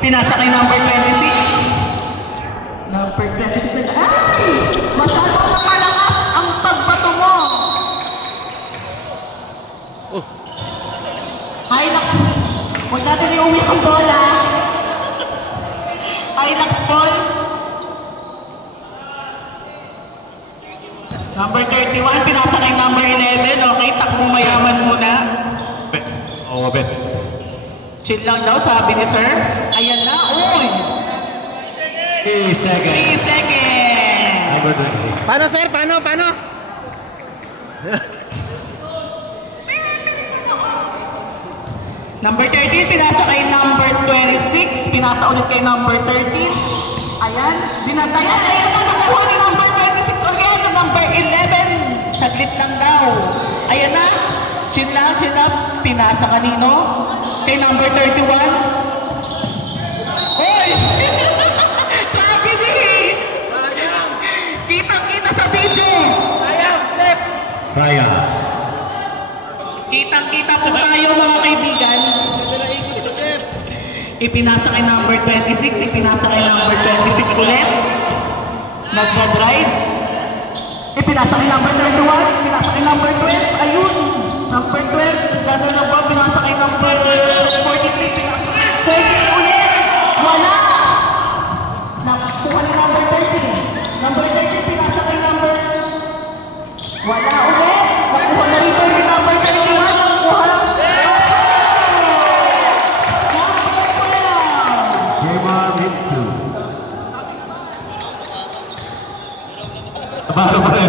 Pinasa kay number 26. Number 26. Ay! Masyadong malakas ang pagbato mo. Oh. Hilux. Huwag natin iuwi ang bola. Hilux ball. Number 31, pinasa kay number 11. Okay, takbong mayaman muna. Oo, Ben. Chill lang daw, sabi ni sir. Ayan na, uy! 3 seconds. 3 seconds. Paano, sir? Paano? Number 13, pinasa kay number 26. Pinasa ulit kay number 13. Ayan, dinatayan. Ayan na, nakuha ni number 26 ulit. Number 11, saglit lang daw. Ayan na, chill lang. Pinasa kanino? Kay number 31. Hoy! Tragedy! Kitang-kita sa video. Sayang. Kitang-kita po tayo mga kaibigan. Ipinasa kay number 26, ipinasa kay number 26 ulit. Nagdadrive. Ipinasa kay number 31, ipinasa kay number 12. Ayun, number 12. Gano'n na ba? Pinasa kay number 43, pinasa kay 40 ulit. Wala! Nakuha ni number 13. Number 13, pinasa kay number... Wala ulit. Nakuha na rin ni number 31. Nakuha.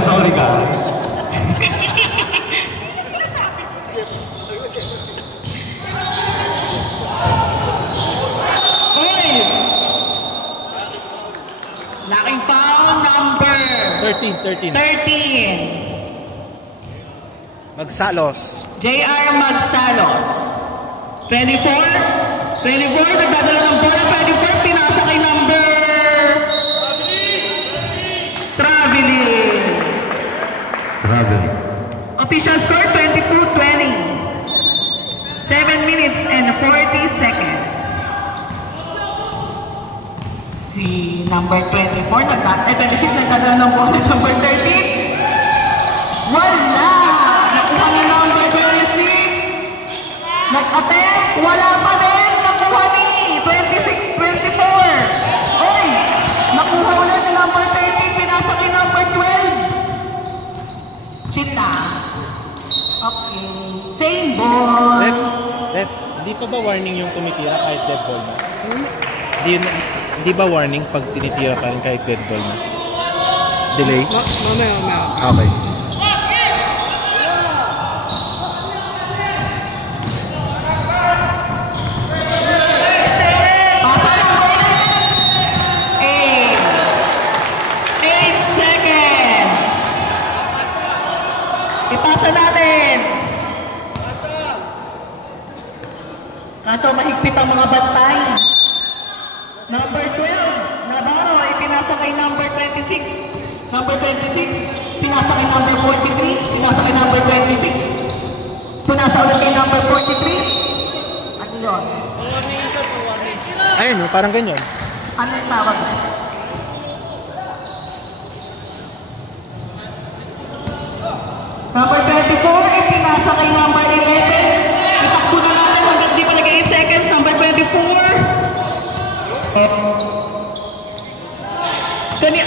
Sorry ka. Hey! Laking foul number 13. 13. Magsalos. JR Magsalos. 24, nagdadala ng bola. 24, pinasa kay number... Traveling. Official score, 22-20. 7 minutes and 40 seconds. Si number 24, 26, nagdadala ng bola. Number 13. Wala! Nakuha ni number 26. Nag-attempt. Wala pa rin. Nakuha ni 26-24. Oy! Nakuha ulit ni number 13. Pinasa kay number 12. Chill na. Okay. Same ball. Ref, hindi pa ba warning yung tumitira kahit dead ball na? Hindi ba warning pag tinitira pa rin kahit dead ball na? Delay? Mamaya. Okay. Ipasa natin. Kaso mahigpit ang mga bantay. Number 12, Navarro, ipinasa kay number 26. Number 26, pinasa kay number 43. Pinasa kay number 26. Pinasa ulit kay number 43. Ano yun? Ayun, parang ganyan. Ano yung tawag? Number 24, ipinasa kay number 11. Itakbo na natin hanggang di pa nag-8 seconds. Number 24.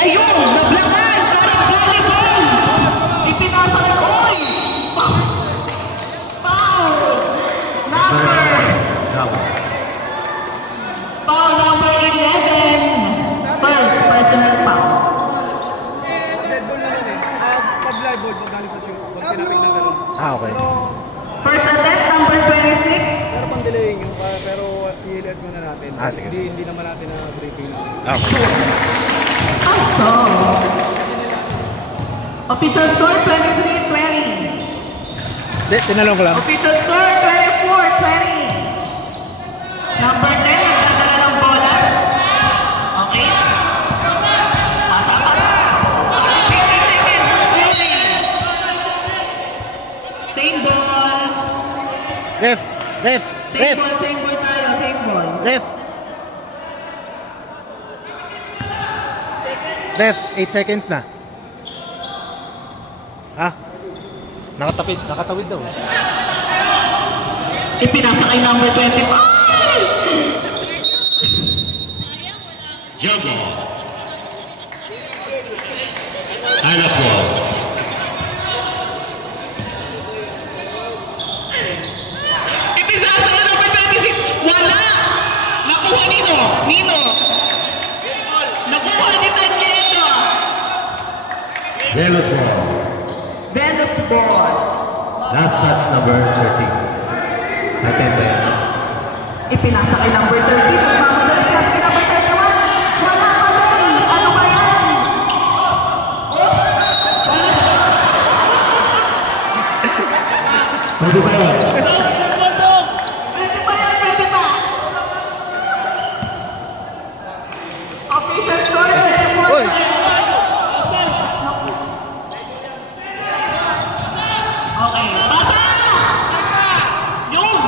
Ayun! Nablangan! Parang volleyball! Ipinasa kay... Oy! Foul! Foul number 11. First personal foul. Dead ball naman eh. Pag-live ball, pag galing sa shoot. Pinapig na gano'n. Okay. First attempt, number 26. Pero pang delaying yung pero i-alert muna natin. Sige. Hindi naman natin na briefing natin. Okay. Aso. Official score, 23-20. Tinalong ko lang. Official score, 24-20. Number 10, nagdadala ng bola. Okay. Pasa. 15 seconds. Same ball. Ref. Same ball tayo. Same ball. Ref. Ref, 8 seconds na. Ah, nakatawid daw. Ipinasa kay number 25. Jungle. Highlights ball. Ipinasa kay number 26. Wala! Nakuha Nino. Nakuha ni Tanieto. Velos ball. Venus ball. Last touch number 13. Natin ba yan? Ipinasa kay number 13. Nagmamadali ka kay number 31. Wala pa rin. Ano ba yan? Pwede ba yan? Pwede pa. Official score, 24. Oy! Okay, pasa! Yun!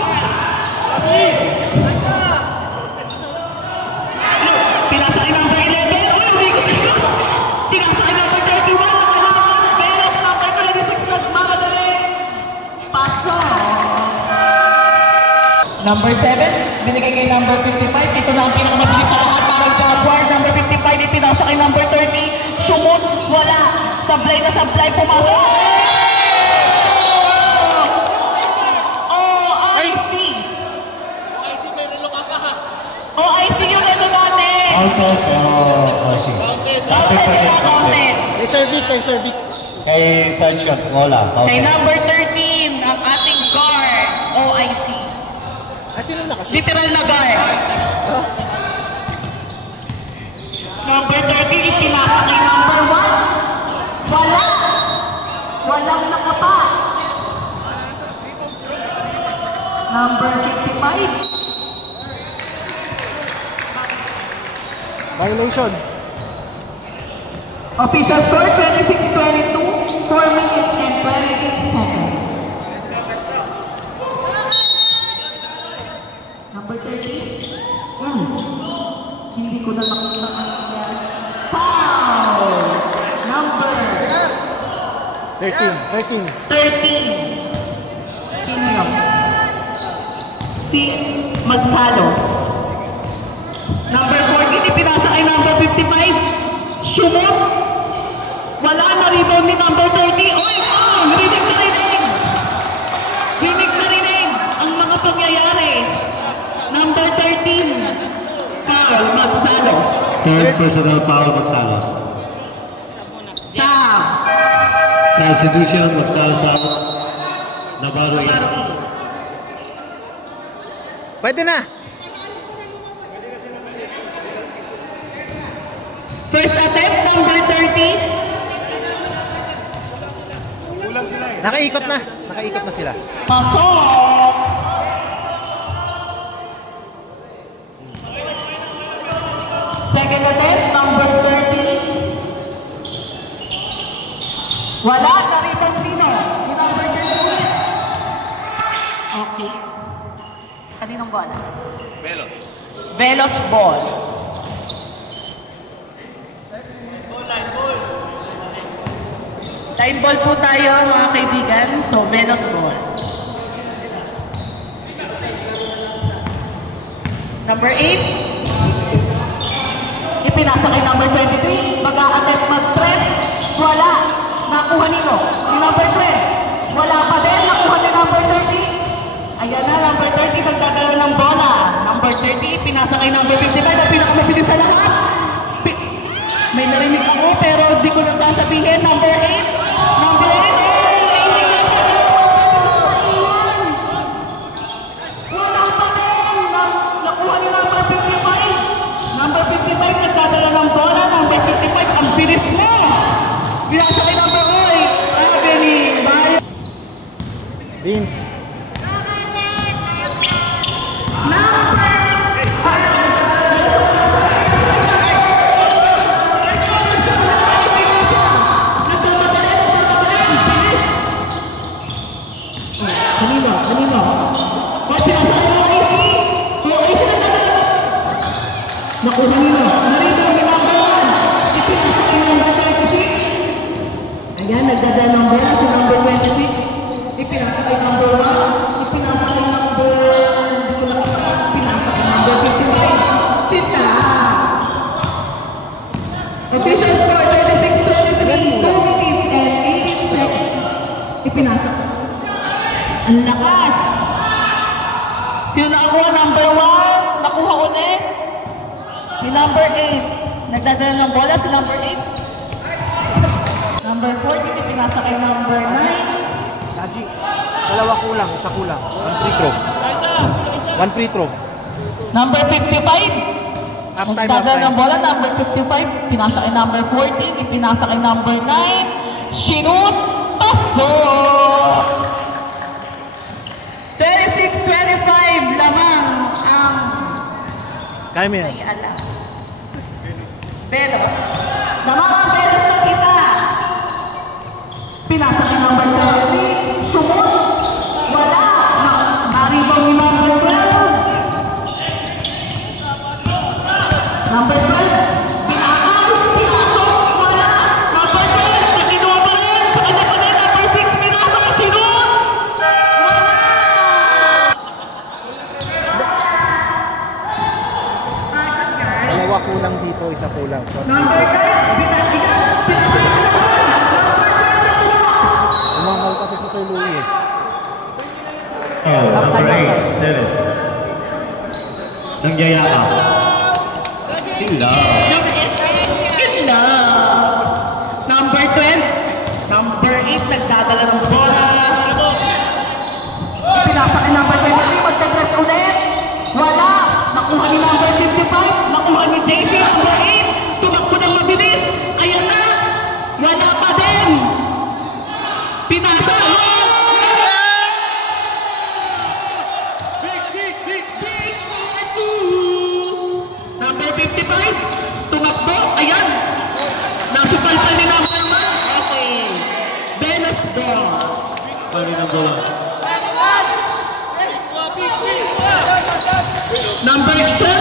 Pinasa kay number 11. Uy, umikot na yun! Pinasa kay number 31. Nakalaman. Venus number 26. Nagmamadali. Paso. Number 7, binigay kay number 55. Ito na ang pinakamabilis sa lahat. Parang Jaguar. Number 55, ipinasa kay number 30. Sumot, wala. Sablay na sablay, pumasok. OIC. OIC yung ano natin. Counted. Counted. Kay Servic. Kay Sunshot, wala. Kay Counted. number 13, ang ating guard. OIC. Ah, sino nakashoot? Literal na guard. Number 30, ipinasa kay number 1. Wala. Walang nakapa. Number 55. Violation. Official score, 26-22. 4 minutes and 28 seconds. Number 30. Hindi ko na makita ang yan. Foul! Number 13. 13. Sino yun? Si Magsalos. Number 14, ipinasa kay number 55. Sumot. Wala na rebound ni number 30. Oy, rinig na rinig. Rinig na rinig ang mga pangyayari. Number 13. Foul, Magsalos. Third personal foul, Magsalos. Sam. Substitution, Magsalos sa Navarro. Pwede na. First attempt, number 30. Nakaikot na sila. Pasok! Second attempt, number 30. Wala, Sarita Sino. Si number 30. Okay. Kaninong bola? Velos ball. Line ball po tayo mga kaibigan. So, Velos ball. Number 8. Ipinasa kay number 23. Mag-a-attempt mag-stress. Wala. Nakuha nito. Si number 12. Wala pa din. Nakuha ni number 30. Ayan na, number 30. Nagdadala ng bola. Number 30. Pinasa kay number 55. Ang pinakamabilis sa lahat. May narinig ako pero di ko na sasabihin. Number 8. Number 8. Hindi ka pa wala pa din. Nakuha ni number 55. Number 55. Nagdadala ng bola. Number 55. Ang bilis mo. Pinasa kay number 8. Abening. Bayo. Vince. Kanino? Ay, pinasa kay OIC. OIC nagdadala. Nakuha nila. Narito ni number 1. Ipinasa kay Ayan, nagdadala ng bola si number 26. Ipinasa kay number 1. Ipinasa kay number... Ipinasa kay number 55. Chita! Official score 36-23, 2 minutes and 18 seconds. Ipinasa. Ang lakas! Sino nakakuha? Number 1. Nakuha ulit. Si number 8. Nagdadala ng bola si number 8. Number 40, ipinasa kay number 9. Haji, dalawa kulang, isa kulang. One free throw. One free throw. Number 55. Nagdadala ng bola, number 55. Pinasa kay number 14. Ipinasa kay number 9. Shoot! Pasok! 36-25 lamang ang Kaya mo yan. Velos. Lamang ang Velos ng isa. Pinasa kay number 30. Shoot! Wala! Naribaw ni number 12. Number 12. Pinakal! Pinasok! Wala! Number 12. Nakinuha pa rin! Sa kanya pa rin. Number 6. Pinasa kay Shoot! Wala! Dalawa kulang dito, isa kulang. Number 9. Pinatigan! Pinasa sa kanya! Umangal kasi sa Sir Louis. Oh, number 8, Dennis. Nangyayakap. Tingla. Ganda! Number 12. Number 8. Nagdadala ng bola. Pinasa kay number 23. Magsa-press ulit. Wala! Nakuha ni number 55. Nakuha ni JC. Number 8. Tumakbo ng mabilis. Ayan na! Wala pa din! Pinasa! Number 55, tumakbo, ayan. Nasupalpal ni number 1. Okay. Venus ball. Pari ng bola. Number 3.